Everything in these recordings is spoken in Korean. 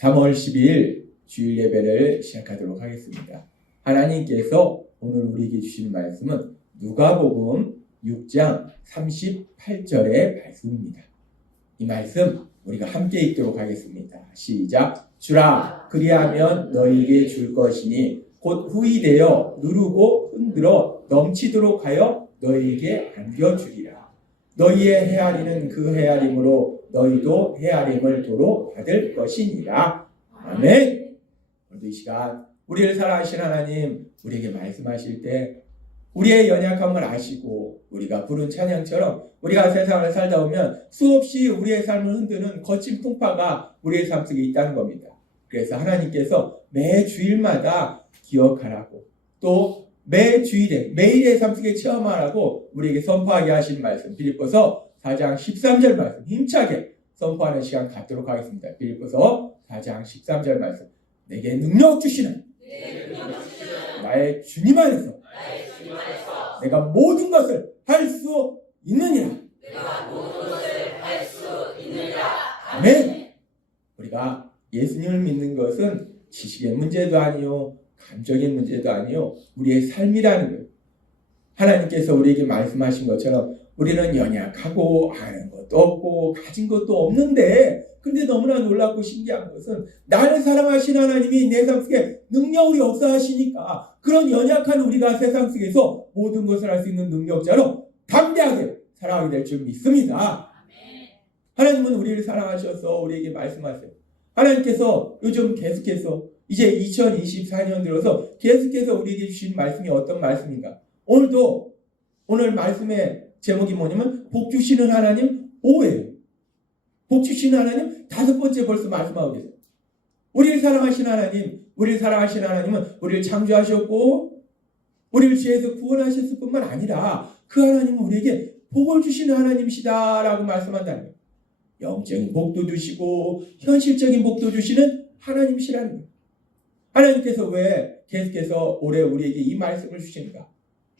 3월 12일 주일 예배를 시작하도록 하겠습니다. 하나님께서 오늘 우리에게 주신 말씀은 누가복음 6장 38절의 말씀입니다. 이 말씀 우리가 함께 읽도록 하겠습니다. 시작. 주라 그리하면 너희에게 줄 것이니 곧 후이되어 누르고 흔들어 넘치도록 하여 너희에게 안겨주리라. 너희의 헤아리는 그 헤아림으로 너희도 헤아림을 도로 받을 것이니라. 아멘. 오늘 이 시간 우리를 사랑하신 하나님 우리에게 말씀하실 때 우리의 연약함을 아시고 우리가 부른 찬양처럼 우리가 세상을 살다 보면 수없이 우리의 삶을 흔드는 거친 풍파가 우리의 삶 속에 있다는 겁니다. 그래서 하나님께서 매 주일마다 기억하라고 또 매 주일에 매일의 삶 속에 체험하라고 우리에게 선포하게 하신 말씀 빌립보서 4장 13절 말씀 힘차게 선포하는 시간 갖도록 하겠습니다. 빌립보서 4장 13절 말씀 내게 능력 주시는 나의 주님 안에서 내가 모든 것을 할 수 있느니라. 아멘. 우리가 예수님을 믿는 것은 지식의 문제도 아니요 감정의 문제도 아니요 우리의 삶이라는 거예요. 하나님께서 우리에게 말씀하신 것처럼 우리는 연약하고 아는 것도 없고 가진 것도 없는데 근데 너무나 놀랍고 신기한 것은 나를 사랑하신 하나님이 내 삶 속에 능력으로 역사하시니까 그런 연약한 우리가 세상 속에서 모든 것을 할 수 있는 능력자로 담대하게 살아가게 될 줄 믿습니다. 하나님은 우리를 사랑하셔서 우리에게 말씀하세요. 하나님께서 요즘 계속해서 이제 2024년 들어서 계속해서 우리에게 주신 말씀이 어떤 말씀인가? 오늘도 오늘 말씀의 제목이 뭐냐면 복 주시는 하나님 5예요. 복 주시는 하나님 5번째 벌써 말씀하고 계세요. 우리를 사랑하신 하나님은 우리를 창조하셨고 우리를 죄에서 구원하셨을 뿐만 아니라 그 하나님은 우리에게 복을 주시는 하나님이시다라고 말씀한다는 거예요. 영적인 복도 주시고 현실적인 복도 주시는 하나님이시라는 거예요. 하나님께서 왜 계속해서 올해 우리에게 이 말씀을 주시는가?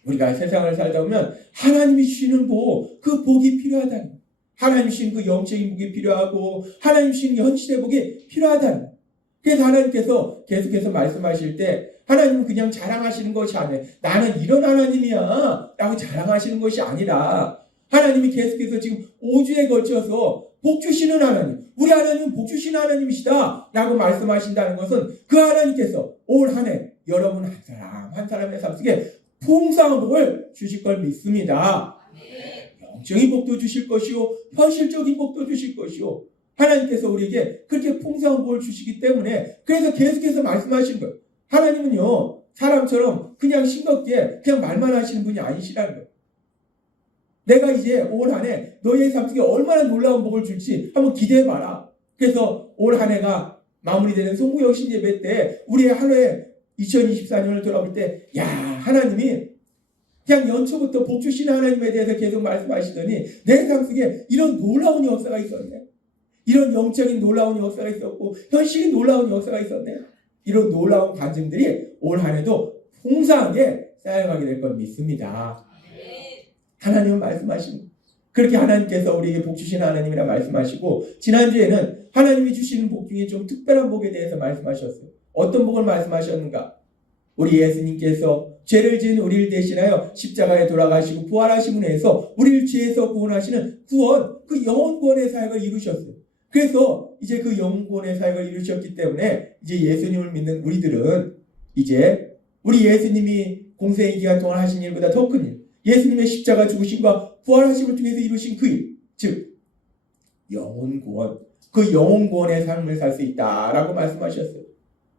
우리가 세상을 살다 보면 하나님이 주시는 복, 그 복이 필요하다는 거예요. 하나님 주신 그 영적인 복이 필요하고 하나님 주신 현실의 복이 필요하다는 거예요. 그래서 하나님께서 계속해서 말씀하실 때 하나님은 그냥 자랑하시는 것이 아니에요. 나는 이런 하나님이야 라고 자랑하시는 것이 아니라 하나님이 계속해서 지금 5주에 걸쳐서 복 주시는 하나님, 우리 하나님은 복 주시는 하나님이시다 라고 말씀하신다는 것은 그 하나님께서 올 한 해 여러분 한 사람 한 사람의 삶 속에 풍성한 복을 주실 걸 믿습니다. 영적인 복도 주실 것이요 현실적인 복도 주실 것이요 하나님께서 우리에게 그렇게 풍성한 복을 주시기 때문에 그래서 계속해서 말씀하신 거예요. 하나님은요 사람처럼 그냥 싱겁게 그냥 말만 하시는 분이 아니시라는 거예요. 내가 이제 올 한 해 너희의 삶 속에 얼마나 놀라운 복을 줄지 한번 기대해봐라. 그래서 올 한 해가 마무리되는 송구영신 예배 때 우리의 한 해 2024년을 돌아볼 때 야 하나님이 그냥 연초부터 복 주시는 하나님에 대해서 계속 말씀하시더니 내 삶 속에 이런 놀라운 역사가 있었네. 이런 영적인 놀라운 역사가 있었고 현실인 놀라운 역사가 있었네. 이런 놀라운 간증들이 올 한 해도 풍성하게 쌓여가게 될 걸 믿습니다. 하나님은 말씀하시고 그렇게 하나님께서 우리에게 복 주시는 하나님이라 말씀하시고 지난주에는 하나님이 주시는 복 중에 좀 특별한 복에 대해서 말씀하셨어요. 어떤 복을 말씀하셨는가? 우리 예수님께서 죄를 지은 우리를 대신하여 십자가에 돌아가시고 부활하심으로 해서 우리를 죄에서 구원하시는 구원, 그 영원 구원의 사역을 이루셨어요. 그래서 이제 그 영원 구원의 사역을 이루셨기 때문에 이제 예수님을 믿는 우리들은 이제 우리 예수님이 공생의 기간 동안 하신 일보다 더 큰 일, 예수님의 십자가 죽으심과 부활하심을 통해서 이루신 그 일, 즉 영원 구원, 그 영원 구원의 삶을 살 수 있다라고 말씀하셨어요.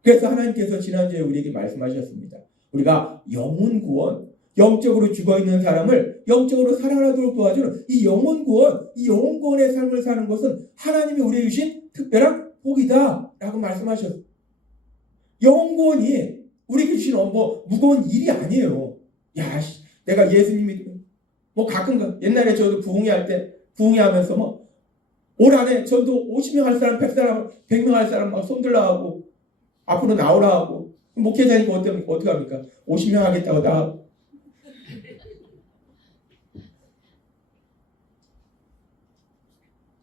그래서 하나님께서 지난주에 우리에게 말씀하셨습니다. 우리가 영혼 구원, 영적으로 죽어있는 사람을 영적으로 살아나도록 도와주는 이 영혼 구원, 이 영혼 구원의 삶을 사는 것은 하나님이 우리에게 주신 특별한 복이다 라고 말씀하셨어요. 영혼 구원이 우리에게 주신 무거운 일이 아니에요. 야, 내가 예수님이 가끔 옛날에 저도 부흥회 하면서 올 한해 전도 50명 할 사람, 100명 할 사람 막 손들라 하고 앞으로 나오라 하고 목회자니까 어떻게 합니까? 50명 하겠다고 나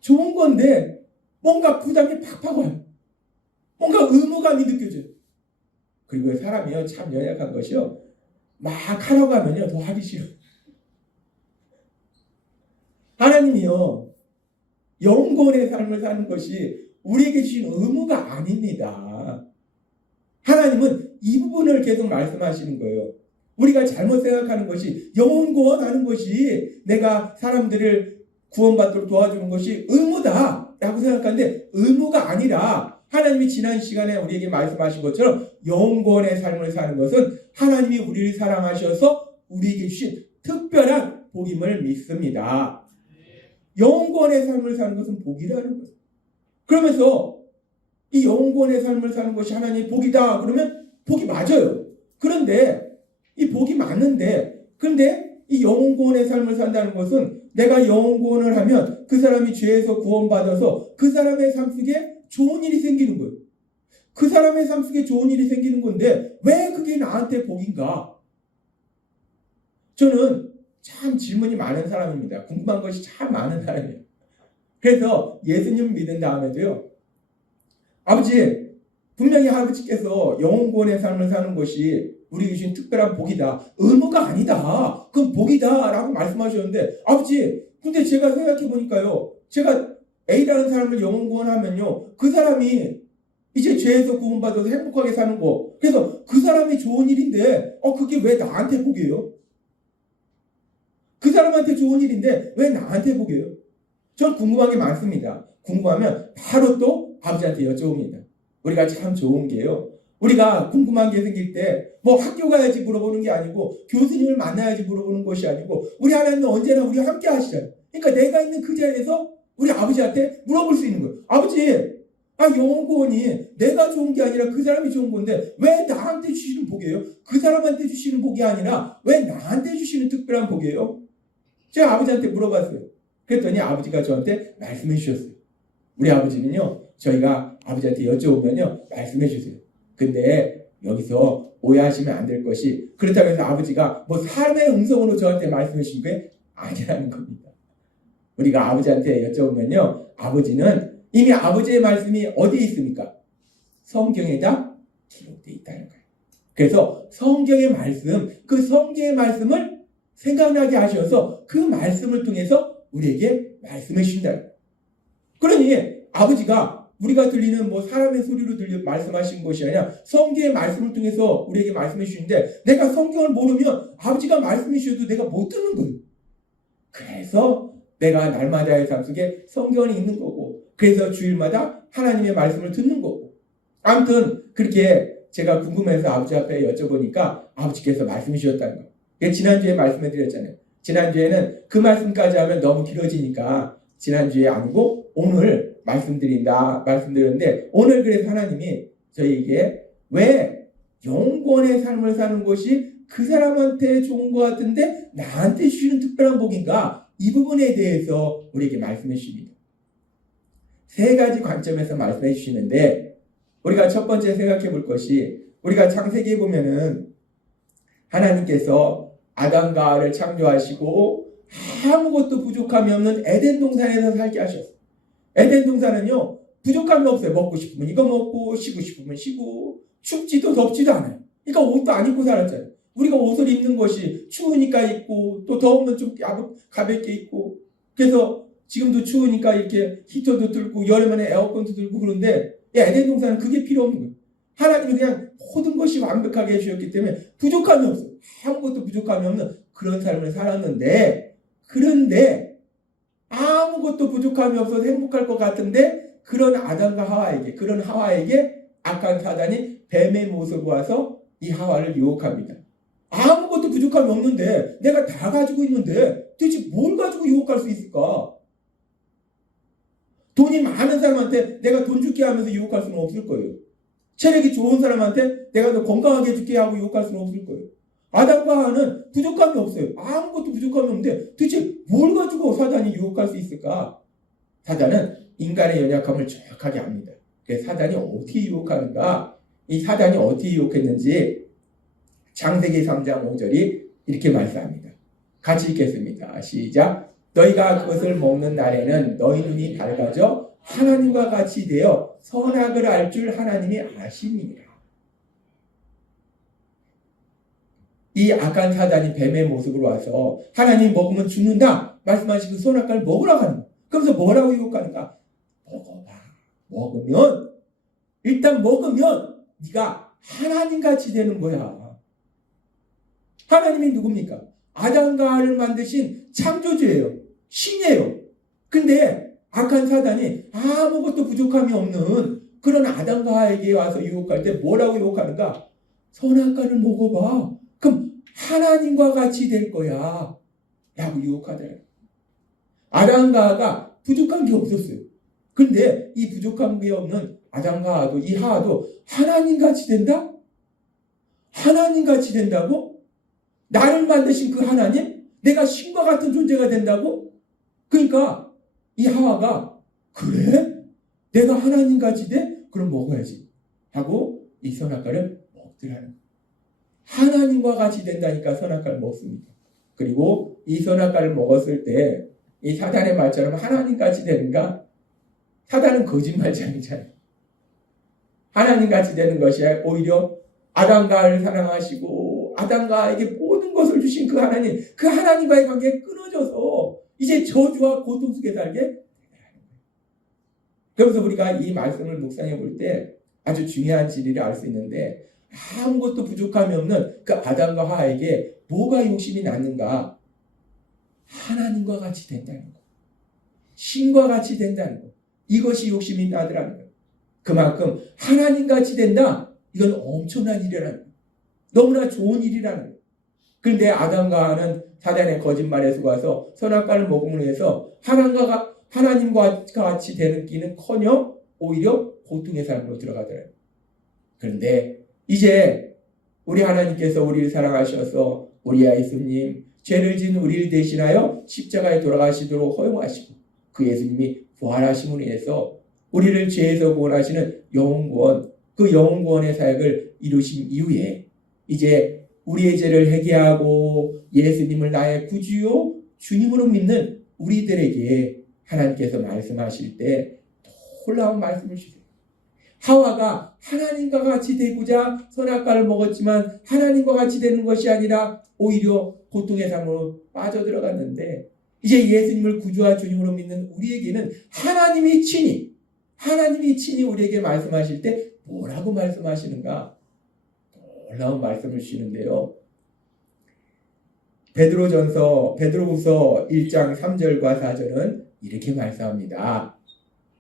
좋은 건데 뭔가 부담이 팍팍 와요. 뭔가 의무감이 느껴져요. 그리고 사람이요 참 연약한 것이요. 막 하라고 하면요 더 하기 싫어. 하나님이요 영혼의 삶을 사는 것이 우리에게 주신 의무가 아닙니다. 하나님은 이 부분을 계속 말씀하시는 거예요. 우리가 잘못 생각하는 것이 영혼 구원하는 것이 내가 사람들을 구원받도록 도와주는 것이 의무다라고 생각하는데 의무가 아니라 하나님이 지난 시간에 우리에게 말씀하신 것처럼 영혼 구원의 삶을 사는 것은 하나님이 우리를 사랑하셔서 우리에게 주신 특별한 복임을 믿습니다. 영혼 구원의 삶을 사는 것은 복이라는 거예요. 그러면서 이 영혼 구원의 삶을 사는 것이 하나님의 복이다 그러면 복이 맞아요. 그런데 이 복이 맞는데 근데 이 영혼 구원의 삶을 산다는 것은 내가 영혼 구원을 하면 그 사람이 죄에서 구원받아서 그 사람의 삶 속에 좋은 일이 생기는 거예요. 그 사람의 삶 속에 좋은 일이 생기는 건데 왜 그게 나한테 복인가? 저는 참 질문이 많은 사람입니다. 궁금한 것이 참 많은 사람이에요. 그래서 예수님 믿은 다음에도요. 아버지 분명히 아버지께서 영혼 구원의 삶을 사는 것이 우리에게 주신 특별한 복이다. 의무가 아니다. 그건 복이다 라고 말씀하셨는데 아버지 근데 제가 생각해 보니까요. 제가 A라는 사람을 영혼 구원하면요. 그 사람이 이제 죄에서 구원받아서 행복하게 사는 거. 그래서 그 사람이 좋은 일인데 그게 왜 나한테 복이에요? 그 사람한테 좋은 일인데 왜 나한테 복이에요? 전 궁금한 게 많습니다. 궁금하면 바로 또 아버지한테 여쭤봅니다. 우리가 참 좋은 게요. 우리가 궁금한 게 생길 때 뭐 학교 가야지 물어보는 게 아니고 교수님을 만나야지 물어보는 것이 아니고 우리 하나님은 언제나 우리와 함께 하시잖아요. 그러니까 내가 있는 그 자리에서 우리 아버지한테 물어볼 수 있는 거예요. 아버지, 영혼 구원이 내가 좋은 게 아니라 그 사람이 좋은 건데 왜 나한테 주시는 복이에요? 그 사람한테 주시는 복이 아니라 왜 나한테 주시는 특별한 복이에요? 제가 아버지한테 물어봤어요. 그랬더니 아버지가 저한테 말씀해 주셨어요. 우리 아버지는요, 저희가 아버지한테 여쭤보면요, 말씀해 주세요. 근데 여기서 오해하시면 안 될 것이 그렇다고 해서 아버지가 뭐 사람의 음성으로 저한테 말씀해 주신 게 아니라는 겁니다. 우리가 아버지한테 여쭤보면요, 아버지는 이미 아버지의 말씀이 어디에 있습니까? 성경에다 기록되어 있다는 거예요. 그래서 성경의 말씀, 그 성경의 말씀을 생각나게 하셔서 그 말씀을 통해서 우리에게 말씀해 주신다. 그러니 아버지가 우리가 들리는 뭐 사람의 소리로 말씀하신 것이 아니라 성경의 말씀을 통해서 우리에게 말씀해 주시는데 내가 성경을 모르면 아버지가 말씀해 주셔도 내가 못 듣는 거예요. 그래서 내가 날마다의 삶 속에 성경이 있는 거고 그래서 주일마다 하나님의 말씀을 듣는 거고 아무튼 그렇게 제가 궁금해서 아버지 앞에 여쭤보니까 아버지께서 말씀해 주셨다는 거예요. 지난주에 말씀해 드렸잖아요. 지난주에는 그 말씀까지 하면 너무 길어지니까 지난주에 아니고 오늘 말씀드렸는데 오늘 그래서 하나님이 저희에게 왜 영혼의 삶을 사는 것이 그 사람한테 좋은 것 같은데 나한테 주시는 특별한 복인가? 이 부분에 대해서 우리에게 말씀해 주십니다. 세 가지 관점에서 말씀해 주시는데 우리가 첫 번째 생각해 볼 것이 우리가 창세기에 보면은 하나님께서 아담과 하와를 창조하시고 아무것도 부족함이 없는 에덴 동산에서 살게 하셨어요. 에덴 동산은요 부족함이 없어요. 먹고 싶으면 이거 먹고 쉬고 싶으면 쉬고 춥지도 덥지도 않아요. 그러니까 옷도 안 입고 살았잖아요. 우리가 옷을 입는 것이 추우니까 입고 또 더우면 좀 가볍게 입고 그래서 지금도 추우니까 이렇게 히터도 들고 여름에는 에어컨도 들고 그런데 에덴 동산은 그게 필요 없는 거예요. 하나님이 그냥 모든 것이 완벽하게 해주셨기 때문에 부족함이 없어요. 아무것도 부족함이 없는 그런 삶을 살았는데 그런데 아무것도 부족함이 없어서 행복할 것 같은데 그런 아담과 하와에게 그런 하와에게 악한 사단이 뱀의 모습으로 와서 이 하와를 유혹합니다. 아무것도 부족함이 없는데 내가 다 가지고 있는데 도대체 뭘 가지고 유혹할 수 있을까? 돈이 많은 사람한테 내가 돈 줄게 하면서 유혹할 수는 없을 거예요. 체력이 좋은 사람한테 내가 더 건강하게 해줄게 하고 유혹할 수는 없을 거예요. 아담과 하와는 부족함이 없어요. 아무것도 부족함이 없는데 도대체 뭘 가지고 사단이 유혹할 수 있을까? 사단은 인간의 연약함을 정확하게 압니다. 그래서 사단이 어떻게 유혹하는가? 이 사단이 어떻게 유혹했는지 창세기 3장 5절이 이렇게 말씀합니다. 같이 읽겠습니다. 시작. 너희가 그것을 먹는 날에는 너희 눈이 밝아져 하나님과 같이 되어 선악을 알 줄 하나님이 아심이니라. 이 악한 사단이 뱀의 모습으로 와서 하나님 먹으면 죽는다 말씀하시고 선악과를 먹으라고 하는 거야. 그러면서 뭐라고 유혹하는가? 먹어봐. 먹으면 일단 먹으면 네가 하나님같이 되는 거야. 하나님이 누굽니까? 아담과 하와를 만드신 창조주예요. 신이에요. 근데 악한 사단이 아무것도 부족함이 없는 그런 아담과 하와에게 와서 유혹할 때 뭐라고 유혹하는가? 선악과를 먹어봐. 그럼 하나님과 같이 될 거야. 라고 유혹하더래요. 아담과 하와가 부족한 게 없었어요. 근데 이 부족한 게 없는 아담과 하와도 이 하와도 하나님같이 된다? 하나님같이 된다고? 나를 만드신 그 하나님? 내가 신과 같은 존재가 된다고? 그러니까 이 하와가 그래? 내가 하나님같이 돼? 그럼 먹어야지 하고 이 선악과를 먹더라는 거예요. 하나님과 같이 된다니까 선악과를 먹습니다. 그리고 이 선악과를 먹었을 때 이 사단의 말처럼 하나님같이 되는가? 사단은 거짓말장이잖아요. 하나님같이 되는 것이 오히려 아담과 하와를 사랑하시고 아담과 하와에게 모든 것을 주신 그 하나님, 그 하나님과의 관계가 끊어져서 이제 저주와 고통 속에 살게 되는 거예요. 그래서 우리가 이 말씀을 묵상해 볼 때 아주 중요한 진리를 알 수 있는데 아무것도 부족함이 없는 그 아담과 하와에게 뭐가 욕심이 났는가? 하나님과 같이 된다는 거. 신과 같이 된다는 거. 이것이 욕심이 나더라는 거예요. 그만큼 하나님같이 된다? 이건 엄청난 일이라는 거예요. 너무나 좋은 일이라는 거예요. 그런데 아담과 하와는 사단의 거짓말에 속아서 선악과를 먹음으로 해서 하나님과 같이 되는 끼는커녕 오히려 고통의 삶으로 들어가더라고요. 그런데 이제 우리 하나님께서 우리를 사랑하셔서 우리 예수님 죄를 지은 우리를 대신하여 십자가에 돌아가시도록 허용하시고 그 예수님이 부활하심으로 인해서 우리를 죄에서 구원하시는 영원구원, 그 영원구원의 사역을 이루신 이후에 이제 우리의 죄를 회개하고 예수님을 나의 구주요 주님으로 믿는 우리들에게 하나님께서 말씀하실 때 놀라운 말씀을 주세요. 하와가 하나님과 같이 되고자 선악과를 먹었지만 하나님과 같이 되는 것이 아니라 오히려 고통의 삶으로 빠져들어갔는데 이제 예수님을 구주와 주님으로 믿는 우리에게는 하나님이 친히 우리에게 말씀하실 때 뭐라고 말씀하시는가? 놀라운 말씀을 주시는데요. 베드로후서 1장 3절과 4절은 이렇게 말씀합니다.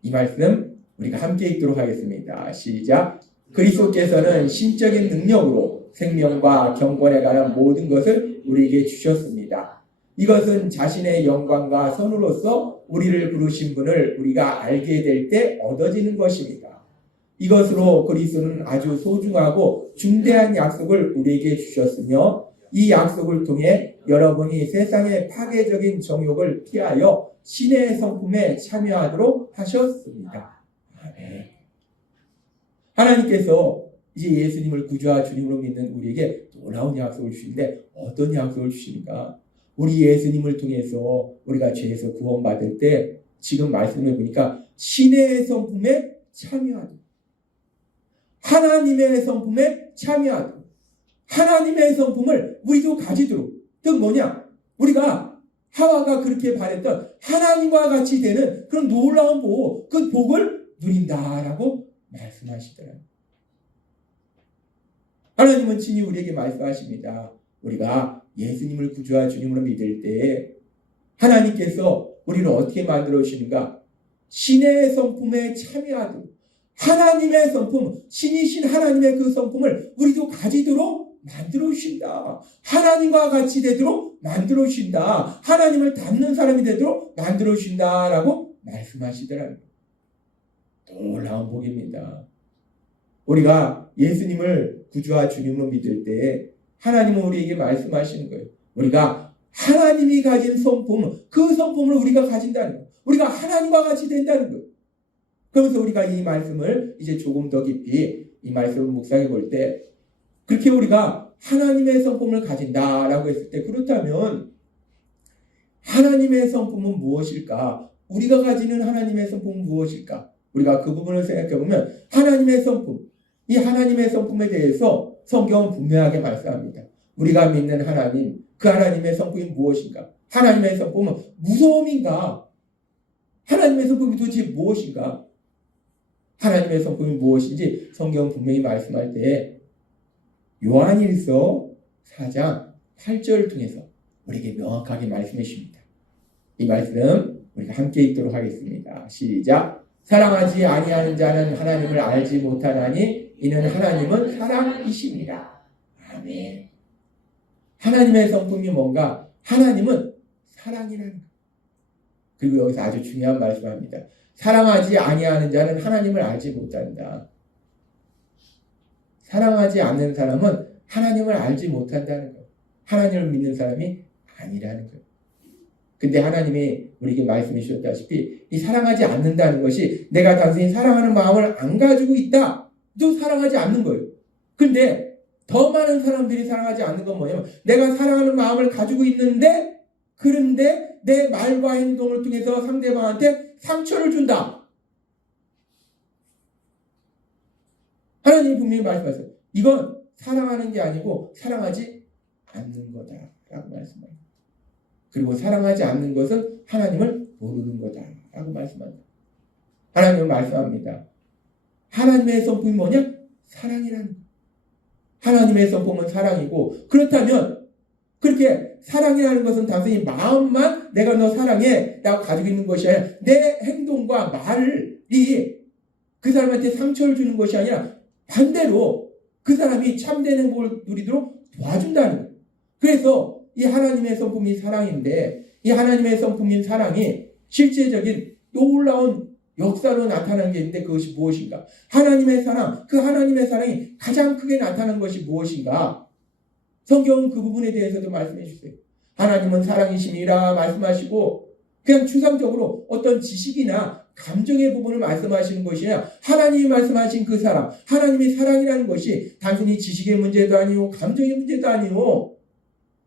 이 말씀 우리가 함께 읽도록 하겠습니다. 시작. 그리스도께서는 신적인 능력으로 생명과 경건에 관한 모든 것을 우리에게 주셨습니다. 이것은 자신의 영광과 선으로서 우리를 부르신 분을 우리가 알게 될 때 얻어지는 것입니다. 이것으로 그리스도는 아주 소중하고 중대한 약속을 우리에게 주셨으며 이 약속을 통해 여러분이 세상의 파괴적인 정욕을 피하여 신의 성품에 참여하도록 하셨습니다. 아멘. 하나님께서 이제 예수님을 구주와 주님으로 믿는 우리에게 놀라운 약속을 주시는데 어떤 약속을 주시는가? 우리 예수님을 통해서 우리가 죄에서 구원받을 때 지금 말씀해 보니까 신의 성품에 참여하도록 하나님의 성품에 참여하도록 하나님의 성품을 우리도 가지도록 즉 뭐냐? 우리가 하와가 그렇게 바랬던 하나님과 같이 되는 그런 놀라운 복, 그 복을 누린다라고 말씀하시더라고요. 하나님은 친히 우리에게 말씀하십니다. 우리가 예수님을 구주와 주님으로 믿을 때 하나님께서 우리를 어떻게 만들어 주시는가? 신의 성품에 참여하도록 하나님의 성품, 신이신 하나님의 그 성품을 우리도 가지도록 만들어 주신다. 하나님과 같이 되도록 만들어 주신다. 하나님을 닮는 사람이 되도록 만들어 주신다라고 말씀하시더라고요. 놀라운 복입니다. 우리가 예수님을 구주와 주님으로 믿을 때 하나님은 우리에게 말씀하시는 거예요. 우리가 하나님이 가진 성품, 그 성품을 우리가 가진다는 거예요. 우리가 하나님과 같이 된다는 거예요. 그러면서 우리가 이 말씀을 이제 조금 더 깊이 이 말씀을 묵상해 볼 때 그렇게 우리가 하나님의 성품을 가진다라고 했을 때 그렇다면 하나님의 성품은 무엇일까? 우리가 가지는 하나님의 성품은 무엇일까? 우리가 그 부분을 생각해 보면 하나님의 성품, 이 하나님의 성품에 대해서 성경은 분명하게 말씀합니다. 우리가 믿는 하나님, 그 하나님의 성품이 무엇인가? 하나님의 성품은 무서움인가? 하나님의 성품이 도대체 무엇인가? 하나님의 성품이 무엇인지 성경은 분명히 말씀할 때 요한일서 4장 8절을 통해서 우리에게 명확하게 말씀해 주십니다. 이 말씀 우리가 함께 읽도록 하겠습니다. 시작. 사랑하지 아니하는 자는 하나님을 알지 못하나니 이는 하나님은 사랑이십니다. 아멘. 하나님의 성품이 뭔가? 하나님은 사랑이라는 것. 그리고 여기서 아주 중요한 말씀을 합니다. 사랑하지 아니하는 자는 하나님을 알지 못한다. 사랑하지 않는 사람은 하나님을 알지 못한다는 것. 하나님을 믿는 사람이 아니라는 것. 근데 하나님이 우리에게 말씀해 주셨다시피 이 사랑하지 않는다는 것이 내가 단순히 사랑하는 마음을 안 가지고 있다. 또 사랑하지 않는 거예요. 근데 더 많은 사람들이 사랑하지 않는 건 뭐냐면 내가 사랑하는 마음을 가지고 있는데 그런데 내 말과 행동을 통해서 상대방한테 상처를 준다. 하나님이 분명히 말씀하세요. 이건 사랑하는 게 아니고 사랑하지 않는 거다라고 말씀합니다. 그리고 사랑하지 않는 것은 하나님을 모르는 거다라고 말씀합니다. 하나님은 말씀합니다. 하나님의 성품이 뭐냐? 사랑이라는 거. 하나님의 성품은 사랑이고 그렇다면 그렇게 사랑이라는 것은 단순히 마음만 내가 너 사랑해 라고 가지고 있는 것이 아니라 내 행동과 말이 그 사람한테 상처를 주는 것이 아니라 반대로 그 사람이 참된 행복을 누리도록 도와준다는 거예요. 그래서 이 하나님의 성품이 사랑인데 이 하나님의 성품인 사랑이 실제적인 놀라운 역사로 나타나는 게 있는데 그것이 무엇인가? 하나님의 사랑, 그 하나님의 사랑이 가장 크게 나타나는 것이 무엇인가? 성경은 그 부분에 대해서도 말씀해 주세요. 하나님은 사랑이심이라 말씀하시고 그냥 추상적으로 어떤 지식이나 감정의 부분을 말씀하시는 것이 아니라 하나님이 말씀하신 그 사랑, 하나님이 사랑이라는 것이 단순히 지식의 문제도 아니고 감정의 문제도 아니고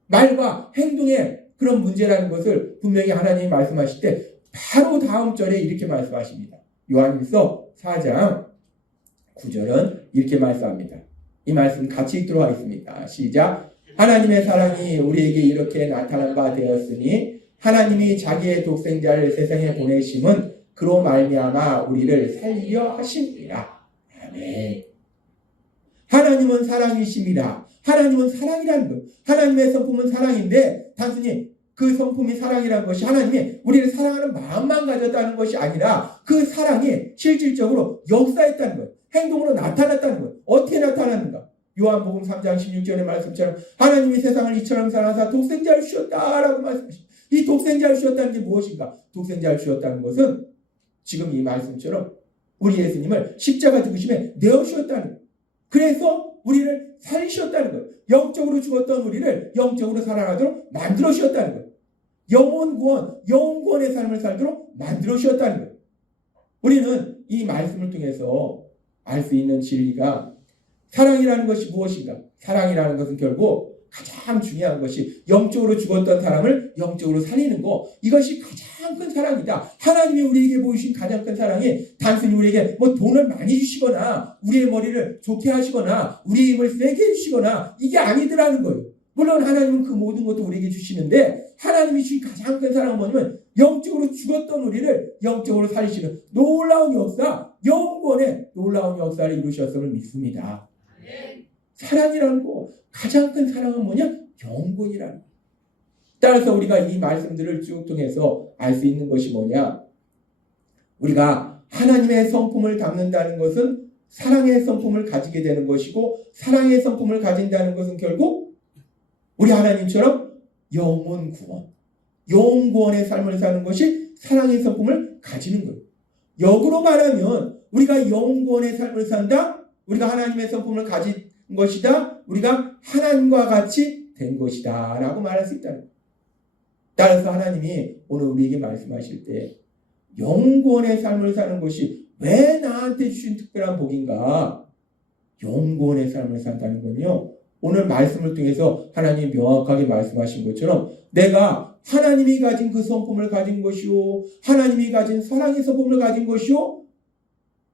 말과 행동의 그런 문제라는 것을 분명히 하나님이 말씀하실 때 바로 다음 절에 이렇게 말씀하십니다. 요한일서 4장 9절은 이렇게 말씀합니다. 이 말씀 같이 읽도록 하겠습니다. 시작. 하나님의 사랑이 우리에게 이렇게 나타난 바 되었으니 하나님이 자기의 독생자를 세상에 보내심은 그로 말미암아 우리를 살리려 하심이라. 아멘. 하나님은 사랑이심이라. 하나님은 사랑이라는 것. 하나님의 성품은 사랑인데 단순히 그 성품이 사랑이라는 것이 하나님이 우리를 사랑하는 마음만 가졌다는 것이 아니라 그 사랑이 실질적으로 역사했다는 것. 행동으로 나타났다는 것. 어떻게 나타났는가? 요한복음 3장 16절의 말씀처럼 하나님이 세상을 이처럼 사랑하사 독생자를 주셨다라고 말씀하십니다. 이 독생자를 주셨다는 게 무엇인가? 독생자를 주셨다는 것은 지금 이 말씀처럼 우리 예수님을 십자가 죽으심에 내어주셨다는 거예요. 그래서 우리를 살리셨다는 거예요. 영적으로 죽었던 우리를 영적으로 살아가도록 만들어 주셨다는 거예요. 영원 구원의 삶을 살도록 만들어 주셨다는 거예요. 우리는 이 말씀을 통해서 알 수 있는 진리가 사랑이라는 것이 무엇인가? 사랑이라는 것은 결국 가장 중요한 것이 영적으로 죽었던 사람을 영적으로 살리는 거, 이것이 가장 큰 사랑이다. 하나님이 우리에게 보이신 가장 큰 사랑이 단순히 우리에게 뭐 돈을 많이 주시거나 우리의 머리를 좋게 하시거나 우리의 힘을 세게 해주시거나 이게 아니더라는 거예요. 물론 하나님은 그 모든 것도 우리에게 주시는데 하나님이 주신 가장 큰 사랑은 뭐냐면 영적으로 죽었던 우리를 영적으로 살리시는 놀라운 역사, 영원의 놀라운 역사를 이루셨음을 믿습니다. 사랑이라는 거, 가장 큰 사랑은 뭐냐? 영원이라는 거. 따라서 우리가 이 말씀들을 쭉 통해서 알 수 있는 것이 뭐냐? 우리가 하나님의 성품을 담는다는 것은 사랑의 성품을 가지게 되는 것이고, 사랑의 성품을 가진다는 것은 결국 우리 하나님처럼 영원 구원의 삶을 사는 것이 사랑의 성품을 가지는 거예요. 역으로 말하면 우리가 영원 구원의 삶을 산다? 우리가 하나님의 성품을 가진 것이다. 우리가 하나님과 같이 된 것이다 라고 말할 수 있다는 거예요. 따라서 하나님이 오늘 우리에게 말씀하실 때 영구원의 삶을 사는 것이 왜 나한테 주신 특별한 복인가? 영구원의 삶을 산다는 건요, 오늘 말씀을 통해서 하나님이 명확하게 말씀하신 것처럼 내가 하나님이 가진 그 성품을 가진 것이요, 하나님이 가진 사랑의 성품을 가진 것이요,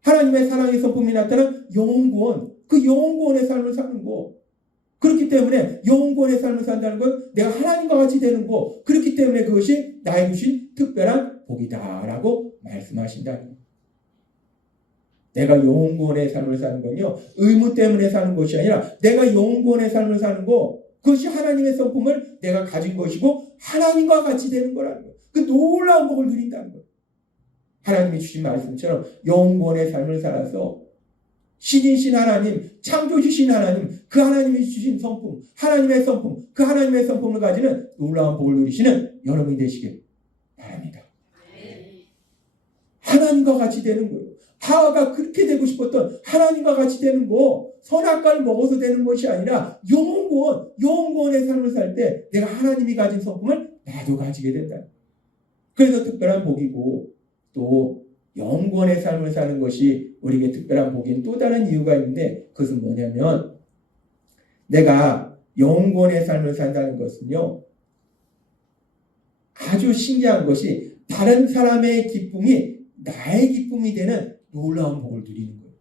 하나님의 사랑의 성품이 나타난 영혼구원, 그 영혼구원의 삶을 사는 거. 그렇기 때문에 영혼구원의 삶을 산다는 건 내가 하나님과 같이 되는 거. 그렇기 때문에 그것이 나의 주신 특별한 복이다라고 말씀하신다는 거예요. 내가 영혼구원의 삶을 사는 건요, 의무 때문에 사는 것이 아니라 내가 영혼구원의 삶을 사는 거, 그것이 하나님의 성품을 내가 가진 것이고 하나님과 같이 되는 거라는 거예요. 그 놀라운 복을 누린다는 거예요. 하나님이 주신 말씀처럼 영혼구원의 삶을 살아서 신이신 하나님, 창조주신 하나님, 그 하나님이 주신 성품, 하나님의 성품, 그 하나님의 성품을 가지는 놀라운 복을 누리시는 여러분이 되시길 바랍니다. 하나님과 같이 되는 거예요. 하와가 그렇게 되고 싶었던 하나님과 같이 되는 거, 선악과를 먹어서 되는 것이 아니라 영혼구원의 삶을 살 때 내가 하나님이 가진 성품을 나도 가지게 된다. 그래서 특별한 복이고, 또 영혼구원의 삶을 사는 것이 우리에게 특별한 복인 또 다른 이유가 있는데, 그것은 뭐냐면 내가 영혼구원의 삶을 산다는 것은요, 아주 신기한 것이 다른 사람의 기쁨이 나의 기쁨이 되는 놀라운 복을 누리는 거예요.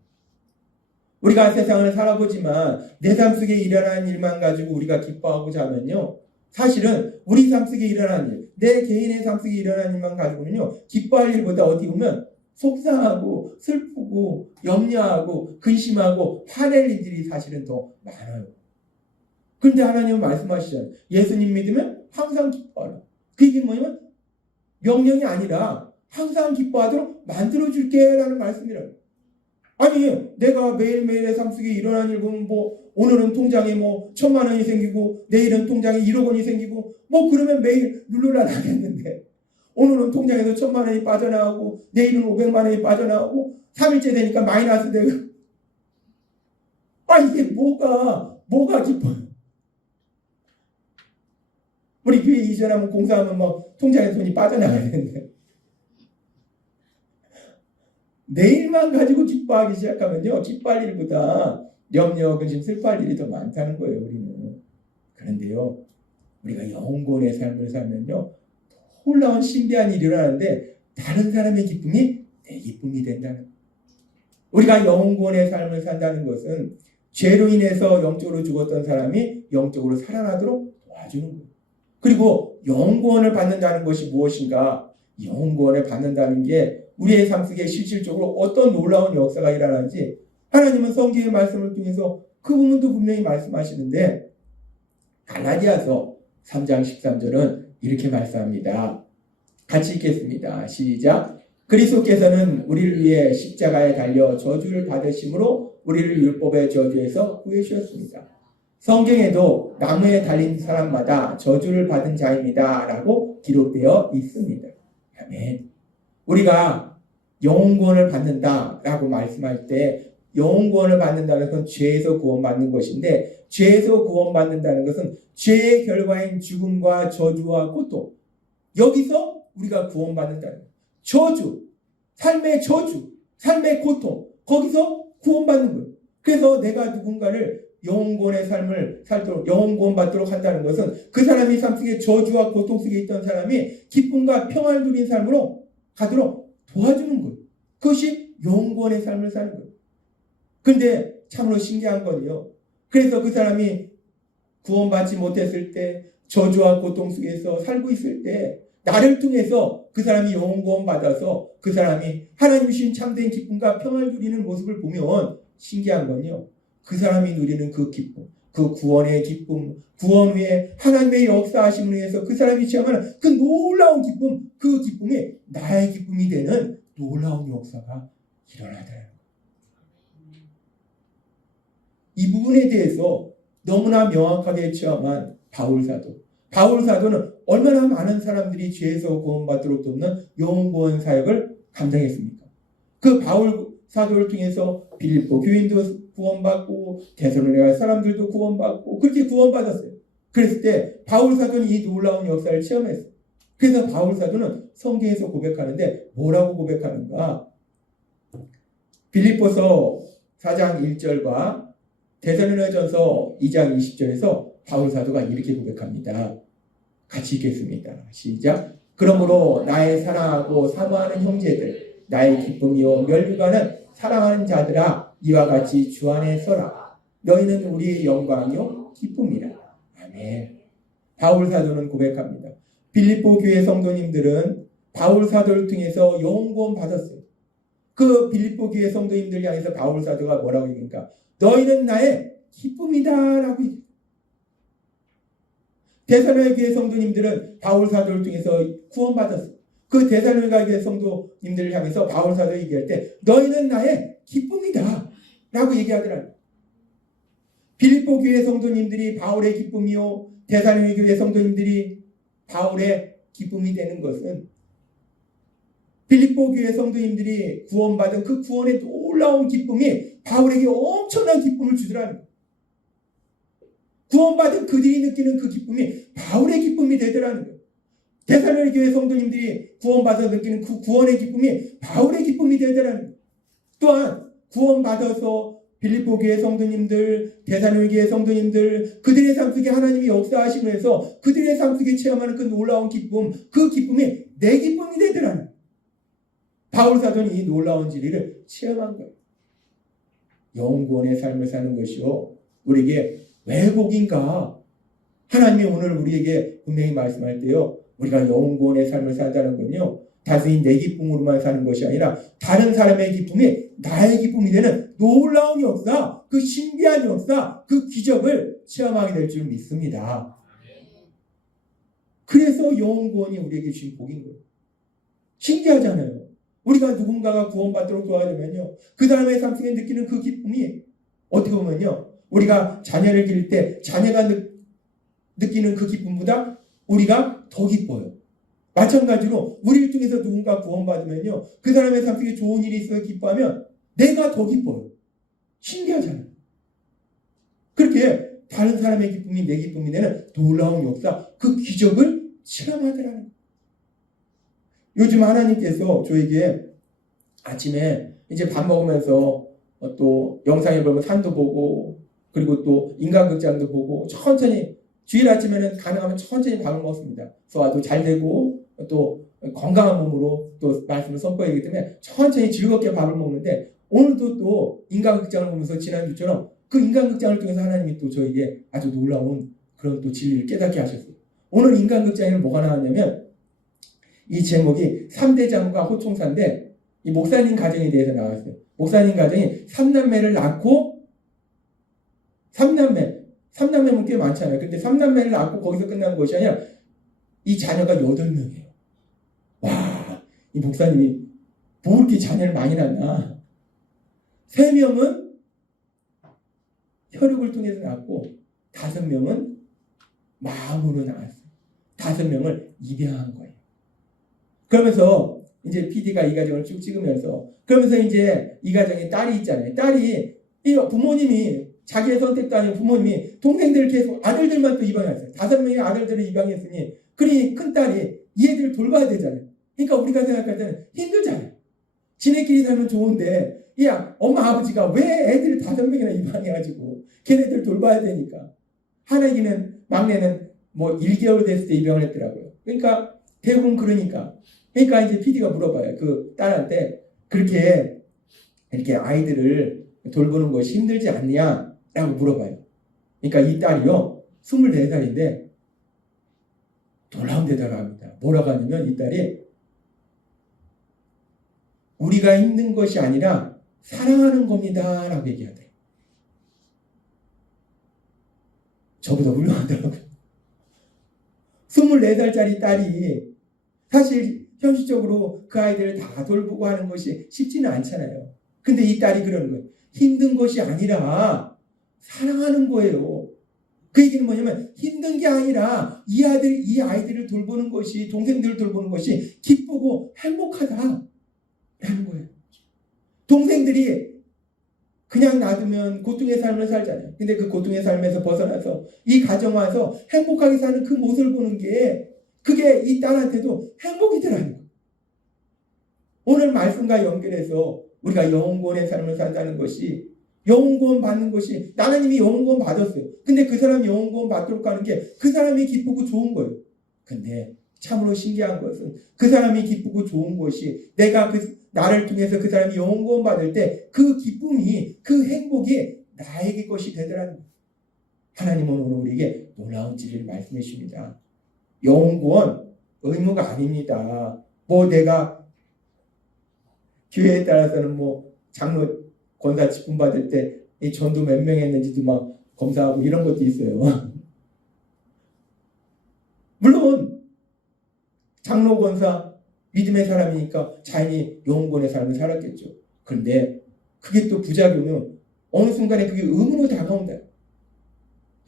우리가 세상을 살아보지만 내 삶 속에 일어나는 일만 가지고 우리가 기뻐하고자 하면요, 사실은 우리 삶 속에 일어나는 일, 내 개인의 삶 속에 일어나는 일만 가지고는요, 기뻐할 일보다 어떻게 보면 속상하고 슬프고 염려하고 근심하고 화낼 일들이 사실은 더 많아요. 그런데 하나님은 말씀하시잖아요. 예수님 믿으면 항상 기뻐하라. 그 얘기는 뭐냐면 명령이 아니라 항상 기뻐하도록 만들어줄게 라는 말씀이라고. 아니, 내가 매일매일의 삶 속에 일어난 일 보면 오늘은 통장에 1,000만 원이 생기고 내일은 통장에 1억 원이 생기고 그러면 매일 룰루라 나겠는데, 오늘은 통장에서 1,000만 원이 빠져나오고 내일은 500만 원이 빠져나오고 3일째 되니까 마이너스 되고, 이게 뭐가 기뻐요? 우리 교회 이전하면 공사하면 통장에 돈이 빠져나가야 되는데, 내일만 가지고 기뻐하기 시작하면요, 기뻐할 일보다 염려, 근심, 슬퍼할 일이 더 많다는 거예요, 우리는. 그런데요, 우리가 영혼구원의 삶을 살면요, 놀라운 신비한 일이 일어나는데 다른 사람의 기쁨이 내 기쁨이 된다는 거예요. 우리가 영혼구원의 삶을 산다는 것은 죄로 인해서 영적으로 죽었던 사람이 영적으로 살아나도록 도와주는 거예요. 그리고 영혼구원을 받는다는 것이 무엇인가? 영혼구원을 받는다는 게 우리의 삶 속에 실질적으로 어떤 놀라운 역사가 일어나는지 하나님은 성경의 말씀을 통해서 그 부분도 분명히 말씀하시는데, 갈라디아서 3장 13절은 이렇게 말씀합니다. 같이 읽겠습니다. 시작. 그리스도께서는 우리를 위해 십자가에 달려 저주를 받으심으로 우리를 율법의 저주에서 구해주셨습니다. 성경에도 나무에 달린 사람마다 저주를 받은 자입니다 라고 기록되어 있습니다. 아멘. 우리가 영혼구원을 받는다라고 말씀할 때, 영혼구원을 받는다는 것은 죄에서 구원받는 것인데, 죄에서 구원받는다는 것은 죄의 결과인 죽음과 저주와 고통, 여기서 우리가 구원받는다는 거예요. 삶의 저주, 삶의 고통, 거기서 구원받는 거예요. 그래서 내가 누군가를 영혼구원의 삶을 살도록, 영혼구원 받도록 한다는 것은 그 사람이 삶 속에 저주와 고통 속에 있던 사람이 기쁨과 평안을 누린 삶으로 가도록 도와주는 거예요. 그것이 영혼구원의 삶을 사는 거예요. 그런데 참으로 신기한 건요, 그래서 그 사람이 구원받지 못했을 때, 저주와 고통 속에서 살고 있을 때, 나를 통해서 그 사람이 영혼구원 받아서 그 사람이 하나님 주신 참된 기쁨과 평안을 누리는 모습을 보면, 신기한 건요, 그 사람이 누리는 그 기쁨, 그 구원의 기쁨, 구원 후에 하나님의 역사하심을 위해서 그 사람이 체험하는 그 놀라운 기쁨, 그 기쁨이 나의 기쁨이 되는 놀라운 역사가 일어나더라고요. 이 부분에 대해서 너무나 명확하게 체험한 바울사도는 얼마나 많은 사람들이 죄에서 구원받도록 돕는 영혼구원 사역을 감당했습니까? 그 바울사도를 통해서 빌립보 교인도 구원받고 데살로니가 사람들도 구원받고 그렇게 구원받았어요. 그랬을 때 바울사도는 이 놀라운 역사를 체험했어요. 그래서 바울사도는 성경에서 고백하는데 뭐라고 고백하는가? 빌립보서 4장 1절과 데살로니가전서 2장 20절에서 바울 사도가 이렇게 고백합니다. 같이 읽겠습니다. 시작. 그러므로 나의 사랑하고 사모하는 형제들, 나의 기쁨이요 면류관은 사랑하는 자들아, 이와 같이 주 안에 서라. 너희는 우리의 영광이요 기쁨이라. 아멘. 바울 사도는 고백합니다. 빌립보 교회 성도님들은 바울 사도를 통해서 영혼 구원 받았어요. 그 빌립보 교회 성도님들 향해서 바울 사도가 뭐라고 얘기합니까? 너희는 나의 기쁨이다 라고 얘기해요. 데살로니가 교회 성도님들은 바울 사도를 통해서 구원받았어요. 그 데살로니가 교회 성도님들을 향해서 바울 사도가 얘기할 때 너희는 나의 기쁨이다 라고 얘기하더라고요. 빌립보 교회 성도님들이 바울의 기쁨이요 데살로니가 교회 성도님들이 바울의 기쁨이 되는 것은 빌립보 교회 성도님들이 구원받은 그 구원의 놀라운 기쁨이 바울에게 엄청난 기쁨을 주더라는 거예요. 구원받은 그들이 느끼는 그 기쁨이 바울의 기쁨이 되더라는 거예요. 데살로니가 교회 성도님들이 구원받아서 느끼는 그 구원의 기쁨이 바울의 기쁨이 되더라는 거예요. 또한 구원받아서 빌립보 교회 성도님들, 데살로니가 교회 성도님들, 그들의 삶 속에 하나님이 역사하시면서 그들의 삶 속에 체험하는 그 놀라운 기쁨, 그 기쁨이 내 기쁨이 되더라는 거예요. 바울 사도는 이 놀라운 진리를 체험한 거예요. 영구원의 삶을 사는 것이요 우리에게 왜 복인가? 하나님이 오늘 우리에게 분명히 말씀할 때요, 우리가 영구원의 삶을 산다는 건요, 단순히 내 기쁨으로만 사는 것이 아니라 다른 사람의 기쁨이 나의 기쁨이 되는 놀라운 역사, 그 신비한 역사, 그 기적을 체험하게 될 줄 믿습니다. 그래서 영구원이 우리에게 주신 복인 거예요. 신기하잖아요. 우리가 누군가가 구원받도록 도와주면요, 그 사람의 삶 속에 느끼는 그 기쁨이 어떻게 보면요, 우리가 자녀를 기를 때 자녀가 느끼는 그 기쁨보다 우리가 더 기뻐요. 마찬가지로 우리를 통해서 누군가 구원받으면요, 그 사람의 삶 속에 좋은 일이 있어서 기뻐하면 내가 더 기뻐요. 신기하잖아요. 그렇게 다른 사람의 기쁨이 내 기쁨이 되는 놀라운 역사, 그 기적을 체험하더라는 거예요. 요즘 하나님께서 저에게 아침에 이제 밥 먹으면서 또 영상에 보면 산도 보고 그리고 또 인간극장도 보고 천천히 주일 아침에는 가능하면 천천히 밥을 먹습니다. 소화도 잘 되고 또 건강한 몸으로 또 말씀을 선포하기 때문에 천천히 즐겁게 밥을 먹는데, 오늘도 또 인간극장을 보면서 지난주처럼 그 인간극장을 통해서 하나님이 또 저에게 아주 놀라운 그런 또 진리를 깨닫게 하셨어요. 오늘 인간극장에는 뭐가 나왔냐면 이 제목이 3대장과 호총사인데 이 목사님 가정에 대해서 나왔어요. 목사님 가정이 3남매를 낳고 3남매면 꽤 많잖아요. 근데 3남매를 낳고 거기서 끝난 것이 아니라 이 자녀가 8명이에요. 와, 이 목사님이 뭐 이렇게 자녀를 많이 낳나. 3명은 혈육을 통해서 낳았고 5명은 마음으로 낳았어요. 5명을 입양한 거예요. 그러면서 이제 PD가 이 가정을 쭉 찍으면서 그러면서 이제 이 가정에 딸이 있잖아요. 딸이 이 부모님이 자기의 선택도 아니고 부모님이 동생들을 계속 아들들만 또 입양했어요. 5명의 아들들을 입양했으니 그러니 큰딸이 이 애들을 돌봐야 되잖아요. 그러니까 우리가 생각할 때는 힘들잖아요. 지네끼리 살면 좋은데 야 엄마 아버지가 왜 애들을 5명이나 입양해가지고 걔네들 돌봐야 되니까. 하나기는 막내는 뭐 1개월 됐을 때 입양을 했더라고요. 그러니까 대부분 그러니까 이제 PD가 물어봐요. 그 딸한테 그렇게 이렇게 아이들을 돌보는 것이 힘들지 않냐? 라고 물어봐요. 그러니까 이 딸이요, 24살인데 놀라운 대답을 합니다. 뭐라고 하냐면 이 딸이 우리가 힘든 것이 아니라 사랑하는 겁니다. 라고 얘기하대요. 저보다 훌륭하더라고요. 24살짜리 딸이 사실 현실적으로 그 아이들을 다 돌보고 하는 것이 쉽지는 않잖아요. 근데 이 딸이 그러는 거예요. 힘든 것이 아니라 사랑하는 거예요. 그 얘기는 뭐냐면 힘든 게 아니라 이 아이들을 돌보는 것이, 동생들을 돌보는 것이 기쁘고 행복하다라는 거예요. 동생들이 그냥 놔두면 고통의 삶을 살잖아요. 근데 그 고통의 삶에서 벗어나서 이 가정 와서 행복하게 사는 그 모습을 보는 게 그게 이 딸한테도 행복이더라는 거예요. 오늘 말씀과 연결해서 우리가 영원의 삶을 산다는 것이 영혼 구원 받는 것이, 나는 이미 영혼 구원 받았어요. 근데 그 사람이 영혼 구원 받도록 하는 게 그 사람이 기쁘고 좋은 거예요. 근데 참으로 신기한 것은 그 사람이 기쁘고 좋은 것이 내가 나를 통해서 그 사람이 영혼 구원 받을 때 그 기쁨이, 그 행복이 나에게 것이 되더라는 거예요. 하나님은 오늘 우리에게 놀라운 진리를 말씀해 주십니다. 영혼 구원 의무가 아닙니다. 뭐 내가 교회에 따라서는 뭐 장로 권사 직분 받을 때 이 전도 몇 명 했는지도 막 검사하고 이런 것도 있어요. 물론 장로 권사 믿음의 사람이니까 자연히 영혼권의 삶을 살았겠죠. 그런데 그게 또 부작용은 어느 순간에 그게 의무로 다가온다.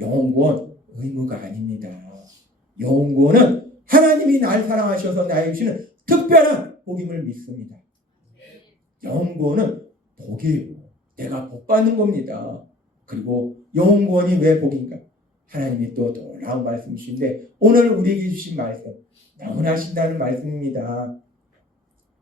영혼권 의무가 아닙니다. 영혼권은 하나님이 날 사랑하셔서 나에게 주시는 특별한 복임을 믿습니다. 영혼권은 복이에요. 내가 복 받는 겁니다. 그리고 영혼권이 왜 복인가? 하나님이 또 놀라운 말씀이신데 오늘 우리에게 주신 말씀 너무나 신나는 말씀입니다.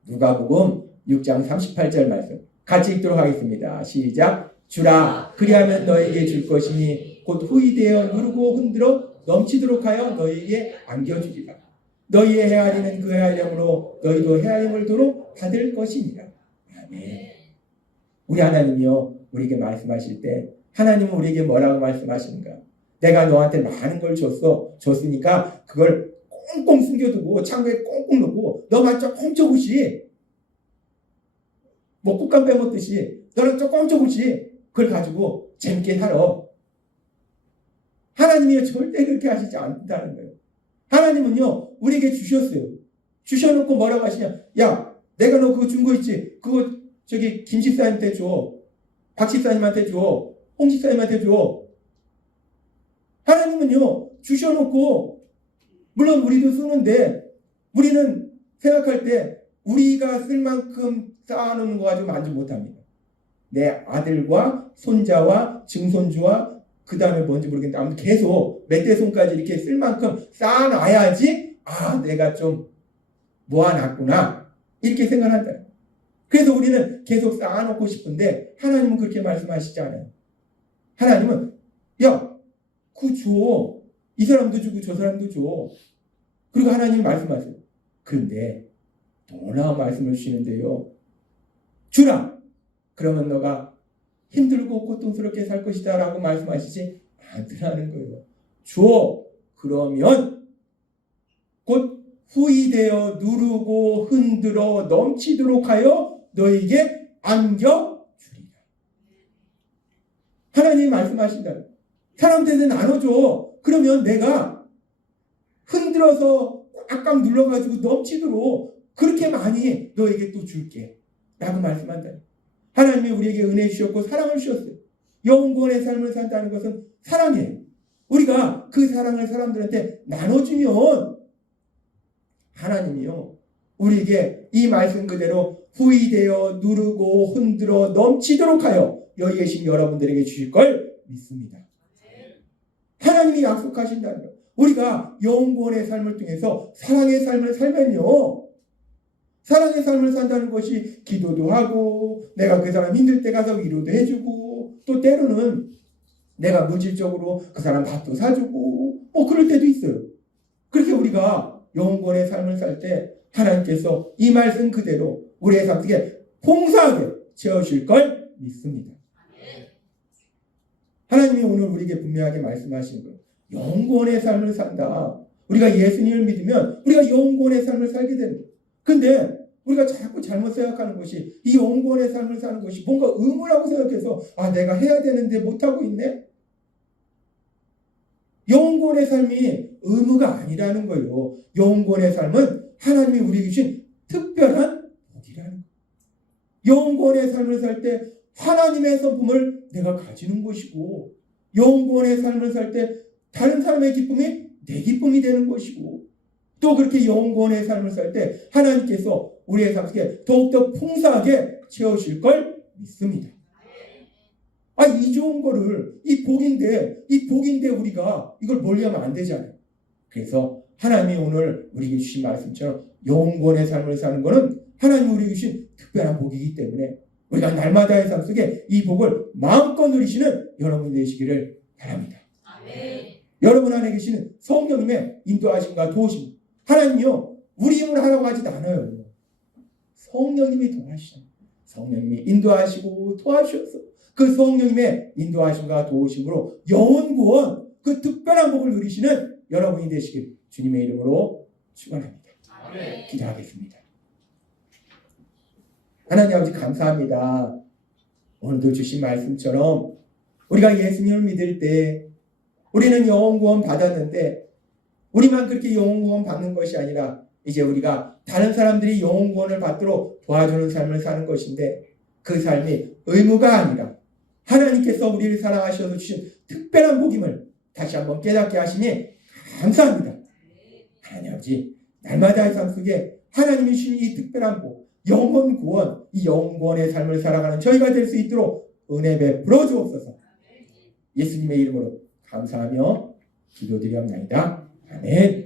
누가복음 6장 38절 말씀 같이 읽도록 하겠습니다. 시작. 주라 그리하면 너에게 줄 것이니 곧 후이되어 누르고 흔들어 넘치도록 하여 너에게 안겨주리라. 너희의 헤아리는 그 헤아림으로 너희도 헤아림을 도로 받을 것이니라. 아멘. 우리 하나님이요 우리에게 말씀하실 때 하나님은 우리에게 뭐라고 말씀하시는가? 내가 너한테 많은 걸 줬으니까 그걸 꽁꽁 숨겨두고 창고에 꽁꽁 넣고 너만 조금씩 뭐 꿀감 빼먹듯이 너는 조금씩 그걸 가지고 재밌게 살아. 하나님이 절대 그렇게 하시지 않는다는 거예요. 하나님은요 우리에게 주셨어요. 주셔놓고 뭐라고 하시냐? 야 내가 너 그거 준 거 있지? 그거 저기 김 집사님한테 줘. 박 집사님한테 줘. 홍 집사님한테 줘. 하나님은요 주셔놓고 물론 우리도 쓰는데 우리는 생각할 때 우리가 쓸 만큼 쌓아놓는 거 가지고 만족 못합니다. 내 아들과 손자와 증손주와 그 다음에 뭔지 모르겠는데 아무튼 계속 몇 대 손까지 이렇게 쓸 만큼 쌓아놔야지 내가 좀 모아놨구나 이렇게 생각한다. 그래서 우리는 계속 쌓아놓고 싶은데 하나님은 그렇게 말씀하시지 않아요. 하나님은 야 그거 줘. 이 사람도 주고 저 사람도 줘. 그리고 하나님이 말씀하세요. 그런데 놀라운 말씀을 주시는데요. 주라. 그러면 너가 힘들고 고통스럽게 살 것이다 라고 말씀하시지 않더라는 거예요. 줘. 그러면 곧 후이되어 누르고 흔들어 넘치도록 하여 너에게 안겨주리라. 하나님이 말씀하신다. 사람들한테 나눠줘. 그러면 내가 흔들어서 꽉꽉 눌러가지고 넘치도록 그렇게 많이 너에게 또 줄게. 라고 말씀한다. 하나님이 우리에게 은혜 주셨고 사랑을 주셨어요. 영혼구원의 삶을 산다는 것은 사랑이에요. 우리가 그 사랑을 사람들한테 나눠주면 하나님이요 우리에게 이 말씀 그대로 후이되어 누르고 흔들어 넘치도록 하여 여기 계신 여러분들에게 주실 걸 믿습니다. 하나님이 약속하신다는 거예요. 우리가 영혼구원의 삶을 통해서 사랑의 삶을 살면요 사랑의 삶을 산다는 것이 기도도 하고 내가 그 사람 힘들 때 가서 위로도 해주고 또 때로는 내가 물질적으로 그 사람 밥도 사주고 뭐 그럴 때도 있어요. 그렇게 우리가 영혼구원의 삶을 살 때 하나님께서 이 말씀 그대로 우리의 삶 속에 풍성하게 채워주실 걸 믿습니다. 하나님이 오늘 우리에게 분명하게 말씀하시는 거예요. 영혼구원의 삶을 산다. 우리가 예수님을 믿으면 우리가 영혼구원의 삶을 살게 됩니다. 근데 우리가 자꾸 잘못 생각하는 것이 이 영혼구원의 삶을 사는 것이 뭔가 의무라고 생각해서 내가 해야 되는데 못하고 있네? 영혼구원의 삶이 의무가 아니라는 거예요. 영혼구원의 삶은 하나님이 우리에게 주신 특별한 복이라는 거예요. 영혼구원의 삶을 살 때 하나님의 성품을 내가 가지는 것이고 영혼구원의 삶을 살 때 다른 사람의 기쁨이 내 기쁨이 되는 것이고 또 그렇게 영혼구원의 삶을 살 때 하나님께서 우리의 삶 속에 더욱더 풍성하게 채우실 걸 믿습니다. 이 좋은 거를 이 복인데 우리가 이걸 멀리하면 안 되잖아요. 그래서 하나님이 오늘 우리에게 주신 말씀처럼 영혼구원의 삶을 사는 것은 하나님이 우리에게 주신 특별한 복이기 때문에 우리가 날마다의 삶 속에 이 복을 마음껏 누리시는 여러분이 되시기를 바랍니다. 아멘. 여러분 안에 계시는 성령님의 인도하심과 도우심, 하나님요 우리 힘으로 하라고 하지도 않아요. 성령님이 도와주시잖아요. 성령님이 인도하시고 도와주셔서 그 성령님의 인도하심과 도우심으로 영혼 구원, 그 특별한 복을 누리시는 여러분이 되시길 주님의 이름으로 축원합니다. 아멘. 기도하겠습니다. 하나님 아버지 감사합니다. 오늘도 주신 말씀처럼 우리가 예수님을 믿을 때 우리는 영혼 구원 받았는데 우리만 그렇게 영혼 구원 받는 것이 아니라 이제 우리가 다른 사람들이 영혼 구원을 받도록 도와주는 삶을 사는 것인데 그 삶이 의무가 아니라 하나님께서 우리를 사랑하셔서 주신 특별한 복임을 다시 한번 깨닫게 하시니 감사합니다. 하나님 아버지 날마다의 삶 속에 하나님이 주신 이 특별한 복, 영혼 구원, 이 영혼 구원의 삶을 살아가는 저희가 될 수 있도록 은혜 베풀어 주옵소서. 예수님의 이름으로 감사하며 기도드리옵나이다. 아멘.